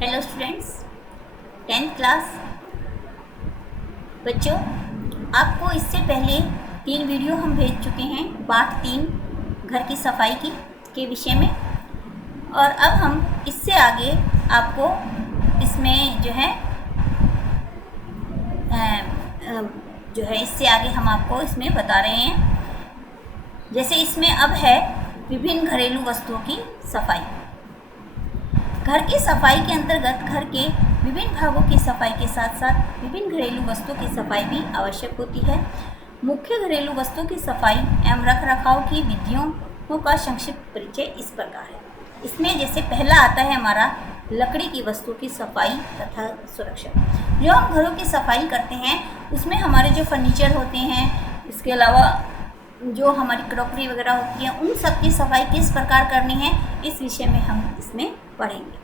Hello students, 10th class बच्चों, आपको इससे पहले 3 वीडियो हम भेज चुके हैं पार्ट 3 घर की सफाई के विषय में। और अब हम इससे आगे आपको इसमें इससे आगे हम आपको इसमें बता रहे हैं। जैसे इसमें अब है विभिन्न घरेलू वस्तुओं की सफाई। घर की सफाई के अंतर्गत घर के विभिन्न भागों की सफाई के साथ साथ विभिन्न घरेलू वस्तुओं की सफाई भी आवश्यक होती है। मुख्य घरेलू वस्तुओं की सफाई एवं रख रखाव की विधियों का संक्षिप्त परिचय इस प्रकार है। इसमें जैसे पहला आता है हमारा लकड़ी की वस्तुओं की सफाई तथा सुरक्षा। जो हम घरों की सफाई करते हैं उसमें हमारे जो फर्नीचर होते हैं, इसके अलावा जो हमारी क्रॉकरी वगैरह होती है, उन सब की सफाई किस प्रकार करनी है इस विषय में हम इसमें पढ़ेंगे।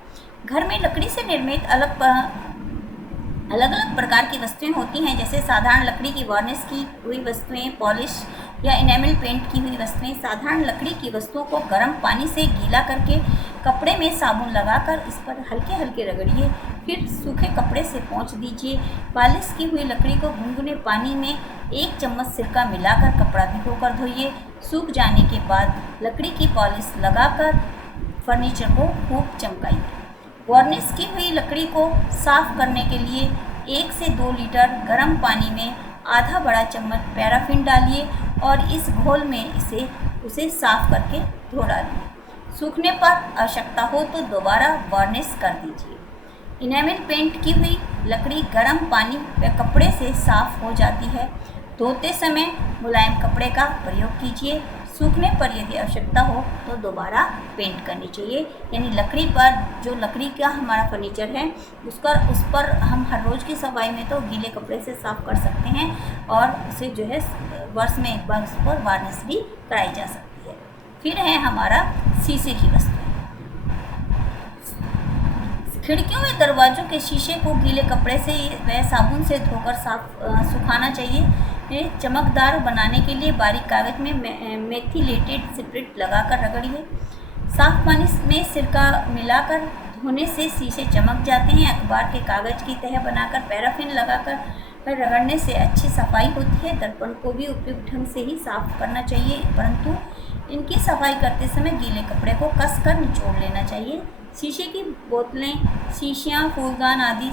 घर में लकड़ी से निर्मित अलग अलग प्रकार की वस्तुएं होती हैं। जैसे साधारण लकड़ी की वार्निश की हुई वस्तुएं, पॉलिश या इनेमल पेंट की हुई वस्तुएं। साधारण लकड़ी की वस्तुओं को गर्म पानी से गीला करके कपड़े में साबुन लगाकर इस पर हल्के हल्के रगड़िए, फिर सूखे कपड़े से पोंछ दीजिए। पॉलिश की हुई लकड़ी को गुनगुने पानी में 1 चम्मच सिरका मिलाकर कपड़ा भिगोकर धोइए। सूख जाने के बाद लकड़ी की पॉलिश लगाकर फर्नीचर को खूब चमकाइए। वार्निश की हुई लकड़ी को साफ करने के लिए 1 से 2 लीटर गर्म पानी में आधा बड़ा चम्मच पैराफिन डालिए और इस घोल में उसे साफ करके धो डालिए। सूखने पर आवश्यकता हो तो दोबारा वार्निश कर दीजिए। इनेमल पेंट की हुई लकड़ी गर्म पानी व कपड़े से साफ हो जाती है। धोते समय मुलायम कपड़े का प्रयोग कीजिए। सूखने पर यदि आवश्यकता हो तो दोबारा पेंट करनी चाहिए। यानी लकड़ी पर, जो लकड़ी का हमारा फर्नीचर है उस पर हम हर रोज़ की सफाई में तो गीले कपड़े से साफ कर सकते हैं और उसे वर्ष में एक बार उस पर वार्निश भी कराई जा सकती है। फिर है हमारा शीशे की वस्तुएं। खिड़कियों व दरवाजों के शीशे को गीले कपड़े से व साबुन से धोकर सुखाना चाहिए। चमकदार बनाने के लिए बारीक कागज में मेथिलेटेड स्पिरिट लगाकर रगड़िए। साफ पानी में सिरका मिलाकर धोने से शीशे चमक जाते हैं। अखबार के कागज की तह बनाकर पैराफिन लगाकर रगड़ने से अच्छी सफाई होती है। दर्पण को भी उपयुक्त ढंग से ही साफ करना चाहिए, परंतु इनकी सफाई करते समय गीले कपड़े को कसकर निचोड़ लेना चाहिए। शीशे की बोतलें, शीशियाँ, फूलदान आदि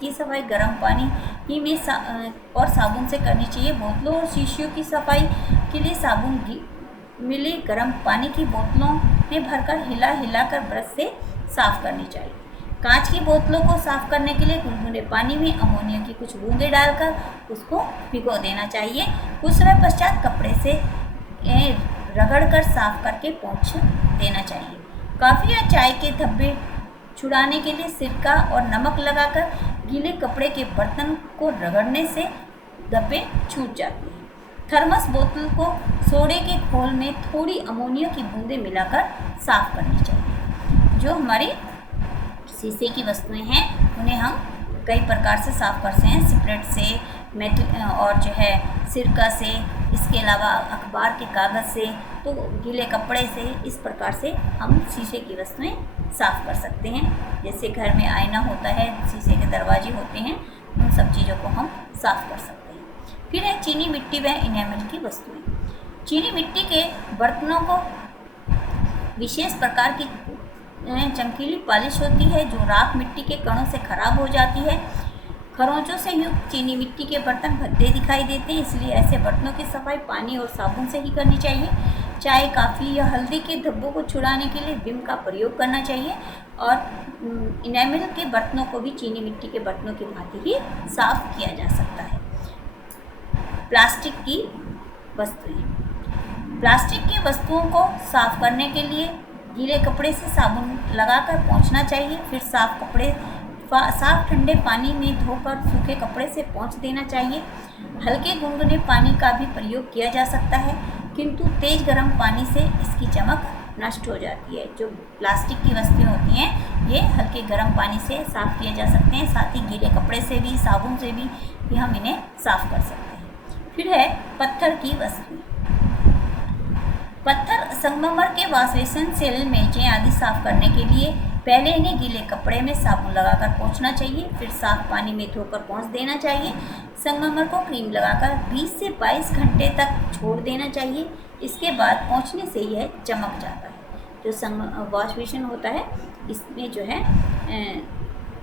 की सफाई गर्म पानी ही में और साबुन से करनी चाहिए। बोतलों और शीशियों की सफाई के लिए साबुन मिले गर्म पानी की बोतलों में भरकर हिलाकर ब्रश से साफ करनी चाहिए। कांच की बोतलों को साफ करने के लिए गुनगुने पानी में अमोनिया की कुछ बूंदें डालकर उसको भिगो देना चाहिए। कुछ समय पश्चात कपड़े से रगड़कर साफ करके पोंछ देना चाहिए। कॉफ़ी या चाय के धब्बे छुड़ाने के लिए सिरका और नमक लगाकर गीले कपड़े के बर्तन को रगड़ने से धब्बे छूट जाते हैं। थर्मस बोतल को सोडे के घोल में थोड़ी अमोनिया की बूंदें मिलाकर साफ करनी चाहिए। जो हमारी शीशे की वस्तुएं हैं उन्हें हम कई प्रकार से साफ करते हैं, स्पिरिट से और सिरका से, इसके अलावा अखबार के कागज़ से, तो गीले कपड़े से, इस प्रकार से हम शीशे की वस्तुएं साफ कर सकते हैं। जैसे घर में आईना होता है, शीशे के दरवाजे होते हैं, उन सब चीज़ों को हम साफ कर सकते हैं। फिर है चीनी मिट्टी व इनेमल की वस्तुएं। चीनी मिट्टी के बर्तनों को विशेष प्रकार की चमकीली पॉलिश होती है जो राख मिट्टी के कणों से खराब हो जाती है। खरोंचों से युक्त चीनी मिट्टी के बर्तन भद्दे दिखाई देते हैं, इसलिए ऐसे बर्तनों की सफाई पानी और साबुन से ही करनी चाहिए। चाय, कॉफ़ी या हल्दी के धब्बों को छुड़ाने के लिए विम का प्रयोग करना चाहिए और इनेमल के बर्तनों को भी चीनी मिट्टी के बर्तनों की भांति ही साफ किया जा सकता है। प्लास्टिक की वस्तुएं। प्लास्टिक की वस्तुओं को साफ करने के लिए गीले कपड़े से साबुन लगाकर पोंछना चाहिए। फिर साफ ठंडे पानी में धोकर सूखे कपड़े से पोंछ देना चाहिए। हल्के गुनगुने पानी का भी प्रयोग किया जा सकता है, किंतु तेज़ गर्म पानी से इसकी चमक नष्ट हो जाती है। जो प्लास्टिक की वस्तुएं होती हैं ये हल्के गर्म पानी से साफ़ किए जा सकते हैं, साथ ही गीले कपड़े से भी, साबुन से भी हम इन्हें साफ़ कर सकते हैं। फिर है पत्थर की वस्तुएं। पत्थर संगमरमर के वाशबेसिन, सेल, मेजें आदि साफ करने के लिए पहले इन्हें गीले कपड़े में साबुन लगाकर पोंछना चाहिए, फिर साफ पानी में धोकर पोंछ देना चाहिए। संगमरमर को क्रीम लगाकर 20 से 22 घंटे तक छोड़ देना चाहिए। इसके बाद पोंछने से यह चमक जाता है। जो वॉश बेसिन होता है इसमें जो है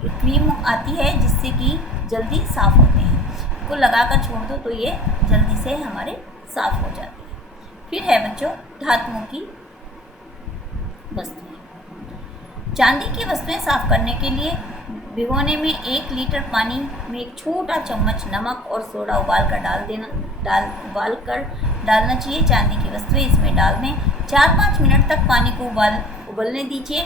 क्रीम आती है जिससे कि जल्दी साफ़ होते हैं। को लगाकर छोड़ दो तो ये जल्दी से हमारे साफ़ हो जाते हैं। फिर है बच्चों धातुओं की वस्तुएं। चांदी की वस्तुएं साफ करने के लिए भिगोने में 1 लीटर पानी में एक छोटा चम्मच नमक और सोडा उबाल कर डालना चाहिए। चांदी की वस्तुएं इसमें डाल दें। 4-5 मिनट तक पानी को उबलने दीजिए।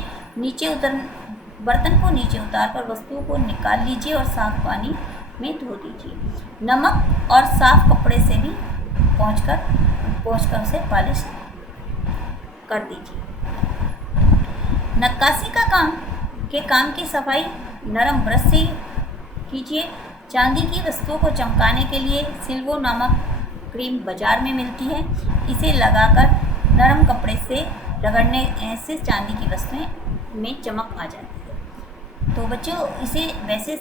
बर्तन को नीचे उतारकर वस्तुओं को निकाल लीजिए और साफ पानी में धो दीजिए। नमक और साफ कपड़े से भी पोंछकर उसे पॉलिश कर दीजिए। नक्काशी काम की सफाई नरम ब्रश से कीजिए। चांदी की वस्तुओं को चमकाने के लिए सिल्वो नामक क्रीम बाजार में मिलती है। इसे लगाकर नरम कपड़े से रगड़ने से चांदी की वस्तुएं में चमक आ जाती है। तो बच्चों इसे वैसे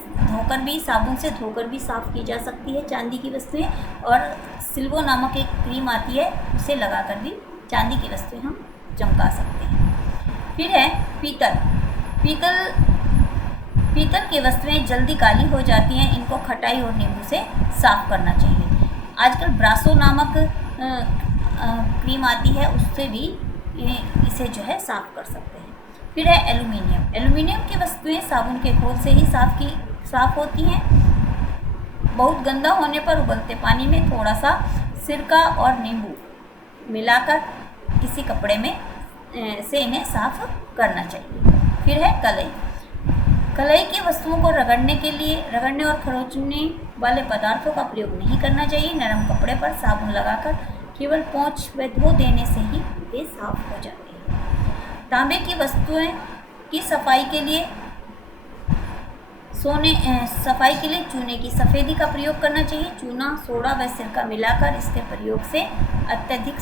साबुन से धोकर भी साफ़ की जा सकती है चांदी की वस्तुएं, और सिल्वो नामक एक क्रीम आती है उसे लगाकर भी चांदी की वस्तुएं हम चमका सकते हैं। फिर है पीतल की वस्तुएं जल्दी काली हो जाती हैं। इनको खटाई और नींबू से साफ़ करना चाहिए। आजकल ब्रासो नामक क्रीम आती है उससे भी इसे जो है साफ़ कर सकते हैं। फिर है एल्युमिनियम की वस्तुएं साबुन के घोल से ही साफ़ होती हैं। बहुत गंदा होने पर उबलते पानी में थोड़ा सा सिरका और नींबू मिलाकर किसी कपड़े में से इन्हें साफ करना चाहिए। फिर है कलई की वस्तुओं को रगड़ने और खरोंचने वाले पदार्थों का प्रयोग नहीं करना चाहिए। नरम कपड़े पर साबुन लगाकर केवल पोंछ व धो देने से ही वे साफ हो जाते हैं। तांबे की वस्तुएं की सफाई के लिए चूने की सफ़ेदी का प्रयोग करना चाहिए। चूना, सोडा व सिरका मिलाकर इसके प्रयोग से अत्यधिक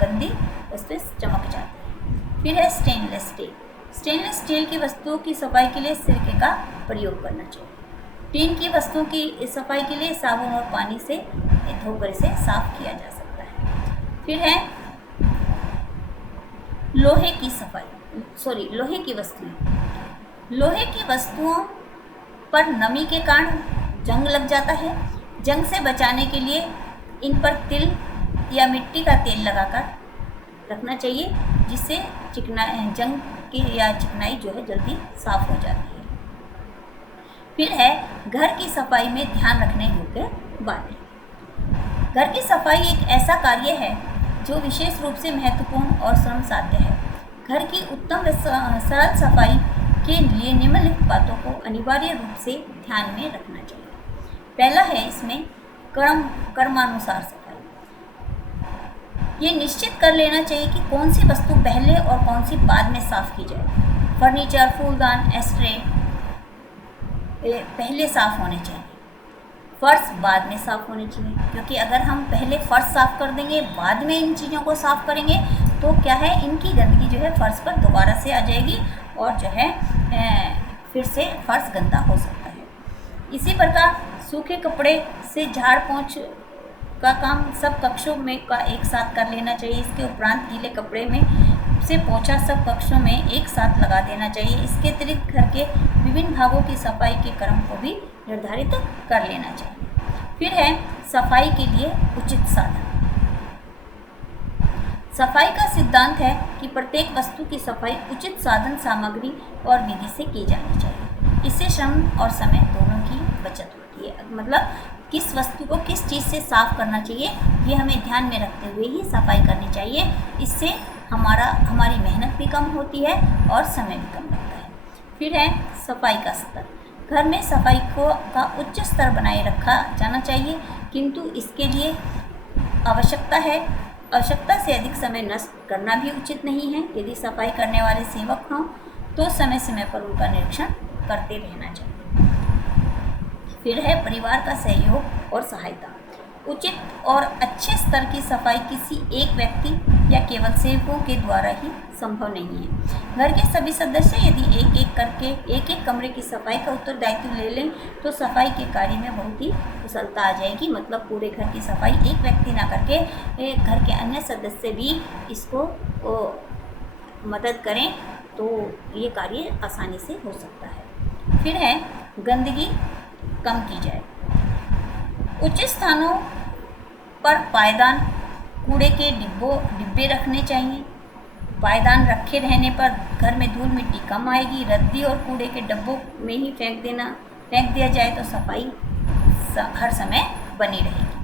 गंदी वस्तुएं चमक जाती हैं। फिर है स्टेनलेस स्टील की वस्तुओं की सफाई के लिए सिरके का प्रयोग करना चाहिए। टीन की वस्तुओं की सफाई के लिए साबुन और पानी से धोकर इसे साफ किया जा सकता है। फिर है लोहे की वस्तुओं पर नमी के कारण जंग लग जाता है। जंग से बचाने के लिए इन पर तिल या मिट्टी का तेल लगाकर रखना चाहिए, जिससे जंग की या चिकनाई जो है जल्दी साफ हो जाती है। फिर है घर की सफाई में ध्यान रखने योग्य बातें। घर की सफाई एक ऐसा कार्य है जो विशेष रूप से महत्वपूर्ण और श्रम साध्य है। घर की उत्तम व सरल सफाई के लिए निम्नलिखित बातों को अनिवार्य रूप से ध्यान में रखना चाहिए। पहला है इसमें क्रमानुसार सफाई। ये निश्चित कर लेना चाहिए कि कौन सी वस्तु पहले और कौन सी बाद में साफ़ की जाए। फर्नीचर, फूलदान, एस्ट्रे पहले साफ़ होने चाहिए। फर्श बाद में साफ़ होने चाहिए, क्योंकि अगर हम पहले फर्श साफ़ कर देंगे बाद में इन चीज़ों को साफ़ करेंगे तो क्या है इनकी गंदगी जो है फर्श पर दोबारा से आ जाएगी और जो है फिर से फर्श गंदा हो सकता है। इसी प्रकार सूखे कपड़े से झाड़ पोंछ का काम सब कक्षों में का एक साथ कर लेना चाहिए। इसके उपरांत गीले कपड़े में से पोंछा सब कक्षों में एक साथ लगा देना चाहिए। इसके अतिरिक्त घर के विभिन्न भागों की सफाई के क्रम को भी निर्धारित कर लेना चाहिए। फिर है सफाई के लिए उचित साधन। सफाई का सिद्धांत है कि प्रत्येक वस्तु की सफाई उचित साधन, सामग्री और विधि से की जानी चाहिए। इससे श्रम और समय दोनों की बचत होती है। मतलब किस वस्तु को किस चीज़ से साफ़ करना चाहिए ये हमें ध्यान में रखते हुए ही सफाई करनी चाहिए। इससे हमारी मेहनत भी कम होती है और समय भी कम लगता है। फिर है सफाई का स्तर। घर में सफाई का उच्च स्तर बनाए रखा जाना चाहिए, किंतु इसके लिए आवश्यकता से अधिक समय नष्ट करना भी उचित नहीं है। यदि सफाई करने वाले सेवक हों तो समय समय पर उनका निरीक्षण करते रहना चाहिए। फिर है परिवार का सहयोग और सहायता। उचित और अच्छे स्तर की सफाई किसी एक व्यक्ति या केवल सेवकों के द्वारा ही संभव नहीं है। घर के सभी सदस्य यदि एक एक करके एक एक कमरे की सफाई का उत्तरदायित्व ले लें तो सफाई के कार्य में बहुत ही कुशलता आ जाएगी। मतलब पूरे घर की सफाई एक व्यक्ति ना करके घर के अन्य सदस्य भी इसको मदद करें तो ये कार्य आसानी से हो सकता है। फिर है गंदगी कम की जाए। उचित स्थानों पर पायदान, कूड़े के डिब्बे रखने चाहिए। पायदान रखे रहने पर घर में धूल मिट्टी कम आएगी। रद्दी और कूड़े के डब्बों में ही फेंक दिया जाए तो सफाई हर समय बनी रहेगी।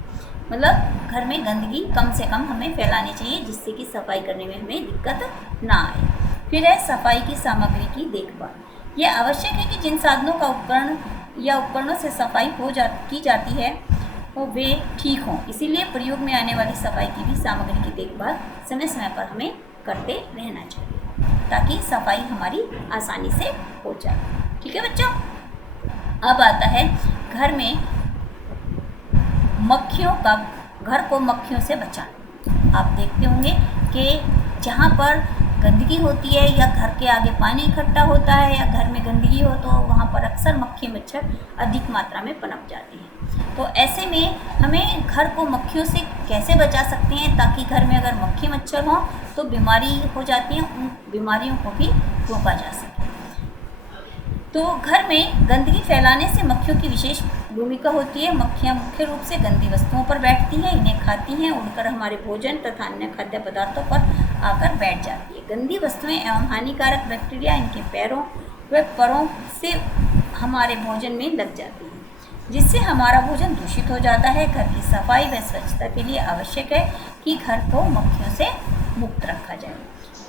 मतलब घर में गंदगी कम से कम हमें फैलानी चाहिए जिससे कि सफाई करने में हमें दिक्कत ना आए। फिर है सफाई की सामग्री की देखभाल। यह आवश्यक है कि जिन साधनों का उपकरणों से सफाई की जाती है वो वे ठीक हों। इसीलिए प्रयोग में आने वाली सफाई की भी सामग्री की देखभाल समय समय पर हमें करते रहना चाहिए ताकि सफाई हमारी आसानी से हो जाए। ठीक है बच्चों। अब आता है घर में घर को मक्खियों से बचाना। आप देखते होंगे कि जहाँ पर गंदगी होती है या घर के आगे पानी इकट्ठा होता है या घर में गंदगी हो तो वहाँ पर अक्सर मक्खी मच्छर अधिक मात्रा में पनप जाते हैं। तो ऐसे में हमें घर को मक्खियों से कैसे बचा सकते हैं ताकि घर में अगर मक्खी मच्छर हो तो बीमारी हो जाती है, उन बीमारियों को भी रोका जा सके। तो घर में गंदगी फैलाने से मक्खियों की विशेष भूमिका होती है। मक्खियाँ मुख्य रूप से गंदी वस्तुओं पर बैठती हैं, इन्हें खाती हैं, उड़कर हमारे भोजन तथा अन्य खाद्य पदार्थों पर आकर बैठ जाती है। गंदी वस्तुएं एवं हानिकारक बैक्टीरिया इनके पैरों व परों से हमारे भोजन में लग जाती हैं, जिससे हमारा भोजन दूषित हो जाता है। घर की सफाई व स्वच्छता के लिए आवश्यक है कि घर को मक्खियों से मुक्त रखा जाए।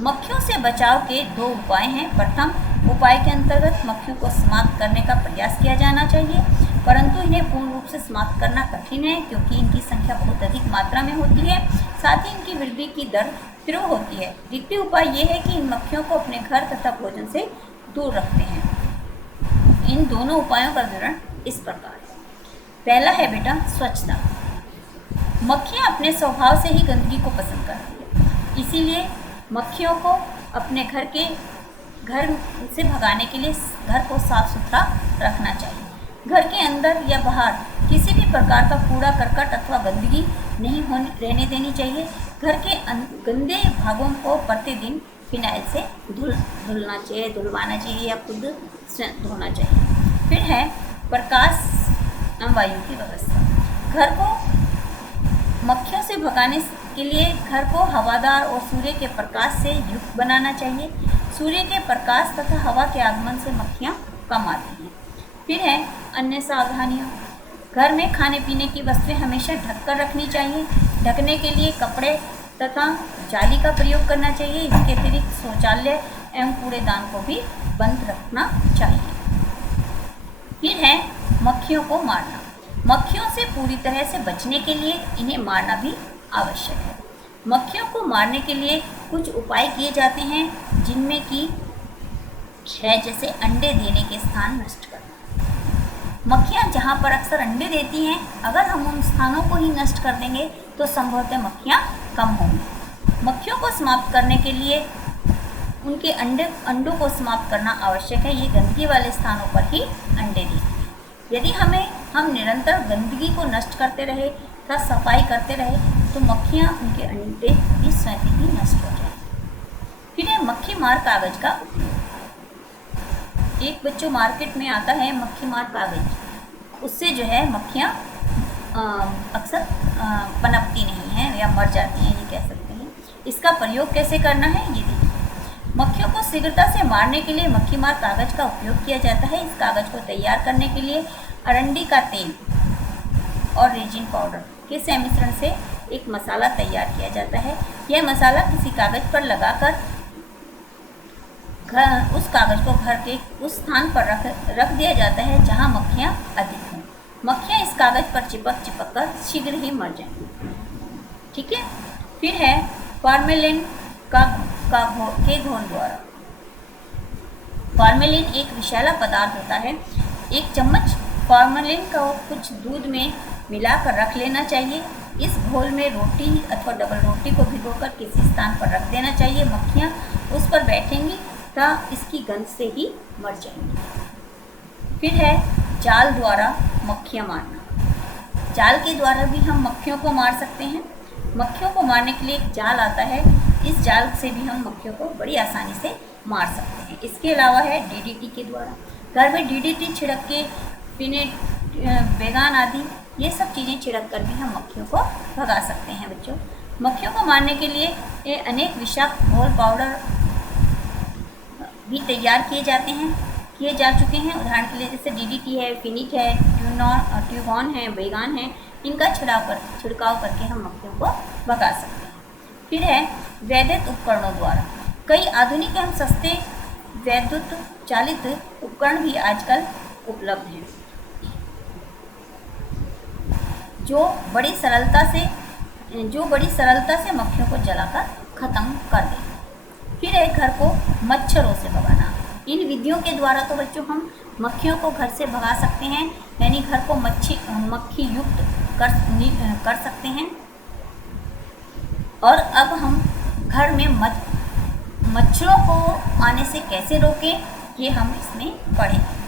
मक्खियों से बचाव के 2 उपाय हैं। प्रथम उपाय के अंतर्गत मक्खियों को समाप्त करने का प्रयास किया जाना चाहिए, परंतु इन्हें पूर्ण रूप से समाप्त करना कठिन है क्योंकि इनकी संख्या बहुत अधिक मात्रा में होती है, साथ ही इनकी वृद्धि की दर तीव्र होती है। द्वितीय उपाय ये है कि इन मक्खियों को अपने घर तथा भोजन से दूर रखते हैं। इन दोनों उपायों का विवरण इस प्रकार है। पहला है बेटा स्वच्छता। मक्खियाँ अपने स्वभाव से ही गंदगी को पसंद करती है, इसीलिए मक्खियों को अपने घर से भगाने के लिए घर को साफ सुथरा रखना चाहिए। घर के अंदर या बाहर किसी भी प्रकार का कूड़ा करकट अथवा गंदगी नहीं रहने देनी चाहिए। घर के गंदे भागों को प्रतिदिन फिनाइल से धुलवाना चाहिए या खुद धोना चाहिए। फिर है प्रकाश एवं वायु की व्यवस्था। घर को मक्खियों से भगाने के लिए घर को हवादार और सूर्य के प्रकाश से युक्त बनाना चाहिए। सूर्य के प्रकाश तथा हवा के आगमन से मक्खियाँ कम आती हैं। फिर है अन्य सावधानियाँ। घर में खाने पीने की वस्तुएं हमेशा ढककर रखनी चाहिए। ढकने के लिए कपड़े तथा जाली का प्रयोग करना चाहिए। इसके अतिरिक्त शौचालय एवं कूड़ेदान को भी बंद रखना चाहिए। फिर है मक्खियों को मारना। मक्खियों से पूरी तरह से बचने के लिए इन्हें मारना भी आवश्यक है। मक्खियों को मारने के लिए कुछ उपाय किए जाते हैं, जिनमें कि है जैसे अंडे देने के स्थान नष्ट करना। मक्खियाँ जहाँ पर अक्सर अंडे देती हैं, अगर हम उन स्थानों को ही नष्ट कर देंगे तो संभवतः मक्खियाँ कम होंगी। मक्खियों को समाप्त करने के लिए उनके अंडों को समाप्त करना आवश्यक है। ये गंदगी वाले स्थानों पर ही अंडे देती हैं। यदि हम निरंतर गंदगी को नष्ट करते रहे तथा सफाई करते रहे तो मक्खियाँ उनके अंडे की स्वयं ही नष्ट हो जाएंगी। फिर है मक्खी मार कागज का उपयोग। एक बच्चों मार्केट में आता है मक्खी मार कागज, उससे जो है मक्खियाँ अक्सर पनपती नहीं हैं या मर जाती हैं, ये कह सकते हैं। इसका प्रयोग कैसे करना है ये देखिए। मक्खियों को शीघ्रता से मारने के लिए मक्खी मार कागज का उपयोग किया जाता है। इस कागज को तैयार करने के लिए अरंडी का तेल और रेजिन पाउडर के सम्मिश्रण से एक मसाला तैयार किया जाता है। यह मसाला किसी कागज पर लगाकर उस कागज को घर के उस स्थान पर रख दिया जाता है जहां मक्खियां अधिक हों। मक्खियां इस कागज पर चिपक कर शीघ्र ही मर जाएंगी। ठीक है। फिर है फॉर्मेलिन के घोल द्वारा। फॉर्मेलिन एक विषैला पदार्थ होता है। एक चम्मच फॉर्मेलिन को कुछ दूध में मिलाकर रख लेना चाहिए। इस घोल में रोटी अथवा डबल रोटी को भिगोकर किसी स्थान पर रख देना चाहिए। मक्खियाँ उस पर बैठेंगी तथा इसकी गंध से ही मर जाएंगी। फिर है जाल द्वारा मक्खियाँ मारना। जाल के द्वारा भी हम मक्खियों को मार सकते हैं। मक्खियों को मारने के लिए एक जाल आता है, इस जाल से भी हम मक्खियों को बड़ी आसानी से मार सकते हैं। इसके अलावा है डीडीटी के द्वारा। घर में डीडीटी छिड़क के फिनेट, बेगान आदि ये सब चीज़ें छिड़क कर भी हम मक्खियों को भगा सकते हैं। बच्चों, मक्खियों को मारने के लिए ये अनेक विषाक्त घोल पाउडर भी तैयार किए जा चुके हैं। उदाहरण के लिए जैसे डीडीटी है, फिनिक है, ट्यूगॉन है, बेगान है, इनका छिड़काव करके हम मक्खियों को भगा सकते हैं। फिर है वैद्युत उपकरणों द्वारा। कई आधुनिक एवं सस्ते वैद्युत चालित उपकरण भी आजकल उपलब्ध हैं जो बड़ी सरलता से मक्खियों को जलाकर ख़त्म कर दें। फिर है घर को मच्छरों से भगाना। इन विधियों के द्वारा तो बच्चों हम मक्खियों को घर से भगा सकते हैं, यानी घर को मक्खी युक्त कर सकते हैं। और अब हम घर में मच्छरों को आने से कैसे रोकें, ये हम इसमें पढ़ेंगे।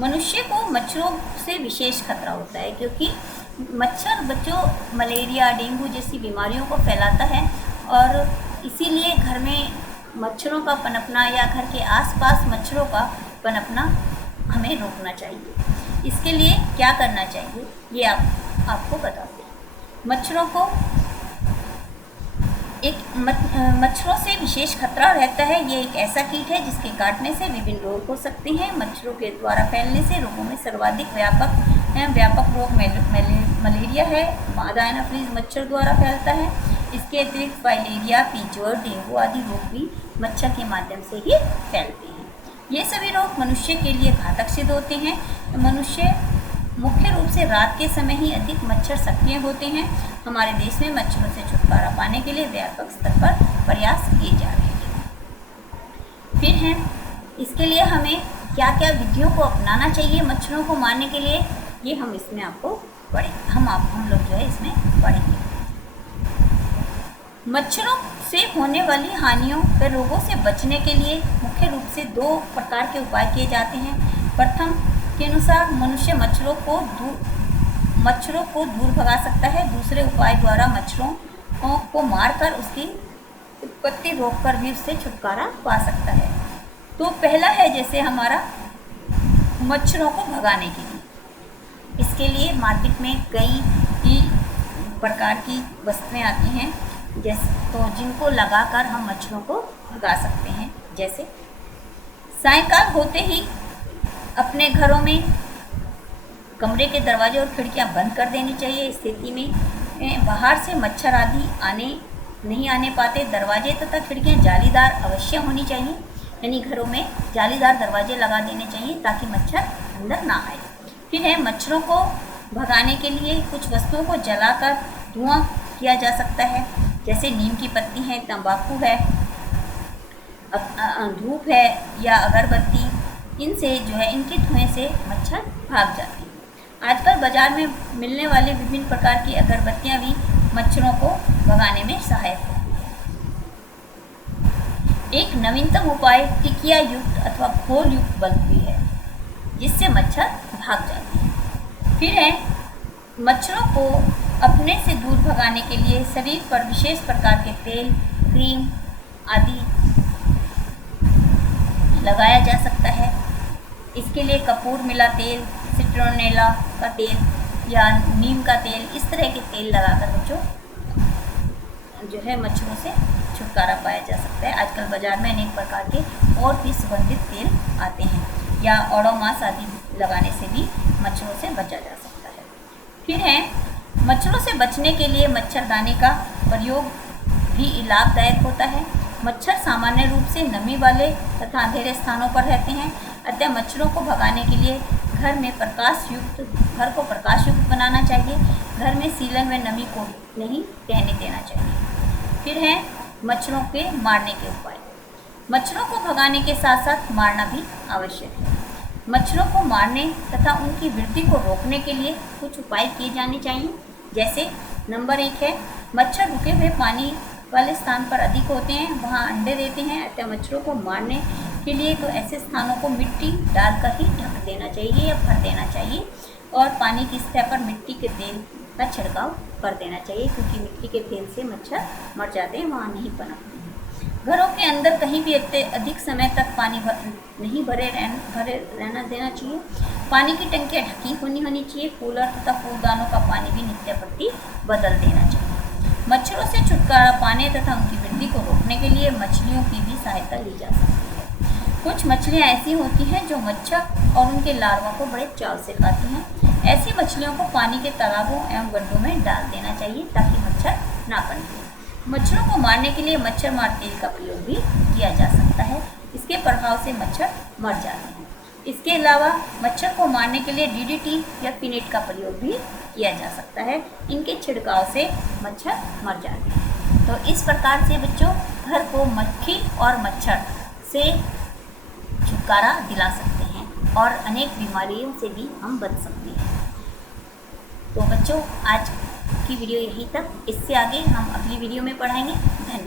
मनुष्य को मच्छरों से विशेष खतरा होता है क्योंकि मच्छर बच्चों मलेरिया, डेंगू जैसी बीमारियों को फैलाता है और इसीलिए घर में मच्छरों का पनपना या घर के आसपास मच्छरों का पनपना हमें रोकना चाहिए। इसके लिए क्या करना चाहिए ये आपको बताते हैं। मच्छरों से विशेष खतरा रहता है। ये एक ऐसा कीट है जिसके काटने से विभिन्न रोग हो सकते हैं। मच्छरों के द्वारा फैलने से रोगों में सर्वाधिक व्यापक रोग मलेरिया है। मादा एनाफ्रीज मच्छर द्वारा फैलता है। इसके अतिरिक्त फाइलेरिया, पीजर, डेंगू आदि रोग भी मच्छर के माध्यम से ही फैलते हैं। ये सभी रोग मनुष्य के लिए घातक सिद्ध होते हैं। मनुष्य मुख्य रूप से रात के समय ही अधिक मच्छर सक्रिय होते हैं। हमारे देश में मच्छरों से छुटकारा पाने के लिए व्यापक स्तर पर प्रयास किए जा रहे हैं। फिर है इसके लिए हमें क्या क्या विधियों को अपनाना चाहिए मच्छरों को मारने के लिए, ये हम इसमें आपको पढ़ेंगे। हम लोग जो है इसमें पढ़ेंगे। मच्छरों से होने वाली हानियों व रोगों से बचने के लिए मुख्य रूप से 2 प्रकार के उपाय किए जाते हैं। प्रथम के अनुसार मनुष्य मच्छरों को दूर भगा सकता है। दूसरे उपाय द्वारा मच्छरों को मारकर उसकी उत्पत्ति रोककर भी उससे छुटकारा पा सकता है। तो पहला है जैसे हमारा मच्छरों को भगाने के लिए, इसके लिए मार्केट में कई प्रकार की वस्तुएं आती हैं तो जिनको लगाकर हम मच्छरों को भगा सकते हैं। जैसे सायंकाल होते ही अपने घरों में कमरे के दरवाजे और खिड़कियां बंद कर देनी चाहिए। इस स्थिति में बाहर से मच्छर आदि नहीं आने पाते। दरवाजे तथा खिड़कियां जालीदार अवश्य होनी चाहिए, यानी घरों में जालीदार दरवाजे लगा देने चाहिए ताकि मच्छर अंदर ना आए। फिर है मच्छरों को भगाने के लिए कुछ वस्तुओं को जलाकर धुआं किया जा सकता है, जैसे नीम की पत्ती है, तंबाकू है, धूप है या अगरबत्ती। इनसे जो है इनके धुएं से मच्छर भाग जाते हैं। आजकल बाजार में मिलने वाले विभिन्न प्रकार की अगरबत्तियां भी मच्छरों को भगाने में सहायक होती है। एक नवीनतम उपाय टिकिया युक्त अथवा घोल युक्त बल्ब भी है जिससे मच्छर भाग जाते हैं। फिर है मच्छरों को अपने से दूर भगाने के लिए शरीर पर विशेष प्रकार के तेल, क्रीम आदि लगाया जा सकता है। इसके लिए कपूर मिला तेल, सिट्रोनेला का तेल या नीम का तेल, इस तरह के तेल लगाकर बच्चों जो है मच्छरों से छुटकारा पाया जा सकता है। आजकल बाजार में अनेक प्रकार के और भी सुगंधित तेल आते हैं या ओडोमॉस आदि लगाने से भी मच्छरों से बचा जा सकता है। फिर है मच्छरों से बचने के लिए मच्छरदानी का प्रयोग भी लाभदायक होता है। मच्छर सामान्य रूप से नमी वाले तथा अंधेरे स्थानों पर रहते हैं, अतः मच्छरों को भगाने के लिए घर को प्रकाश युक्त बनाना चाहिए। घर में सीलन व नमी को नहीं रहने देना चाहिए। फिर है मच्छरों के मारने के उपाय। मच्छरों को भगाने के साथ साथ मारना भी आवश्यक है। मच्छरों को मारने तथा उनकी वृद्धि को रोकने के लिए कुछ उपाय किए जाने चाहिए। जैसे नंबर 1 है, मच्छर रुके हुए पानी वाले स्थान पर अधिक होते हैं, वहाँ अंडे देते हैं। अतः मच्छरों को मारने के लिए तो ऐसे स्थानों को मिट्टी डालकर ही ढक देना चाहिए या भर देना चाहिए, और पानी की सतह पर मिट्टी के तेल का छिड़काव कर देना चाहिए, क्योंकि मिट्टी के तेल से मच्छर मर जाते हैं, वहाँ नहीं पनपते हैं। घरों के अंदर कहीं भी अधिक समय तक पानी नहीं भरे रहना देना चाहिए। पानी की टंकियाँ ढकी होनी चाहिए। कूलर तथा फूलदानों का पानी भी नित्य प्रति बदल देना चाहिए। मच्छरों से छुटकारा पाने तथा उनकी वृद्धि को रोकने के लिए मछलियों की भी सहायता ली जा सकती है। कुछ मछलियाँ ऐसी होती हैं जो मच्छर और उनके लार्वा को बड़े चाव से खाती हैं। ऐसी मछलियों को पानी के तालाबों एवं गड्ढों में डाल देना चाहिए ताकि मच्छर ना पनपे। मच्छरों को मारने के लिए मच्छर मार तेल का प्रयोग भी किया जा सकता है। इसके प्रभाव से मच्छर मर जाते हैं। इसके अलावा मच्छर को मारने के लिए DDT या फिनेट का प्रयोग भी किया जा सकता है। इनके छिड़काव से मच्छर मर जाते हैं। तो इस प्रकार से बच्चों घर को मक्खी और मच्छर से छुटकारा दिला सकते हैं और अनेक बीमारियों से भी हम बच सकते हैं। तो बच्चों आज की वीडियो यहीं तक। इससे आगे हम अगली वीडियो में पढ़ाएंगे। धन्यवाद।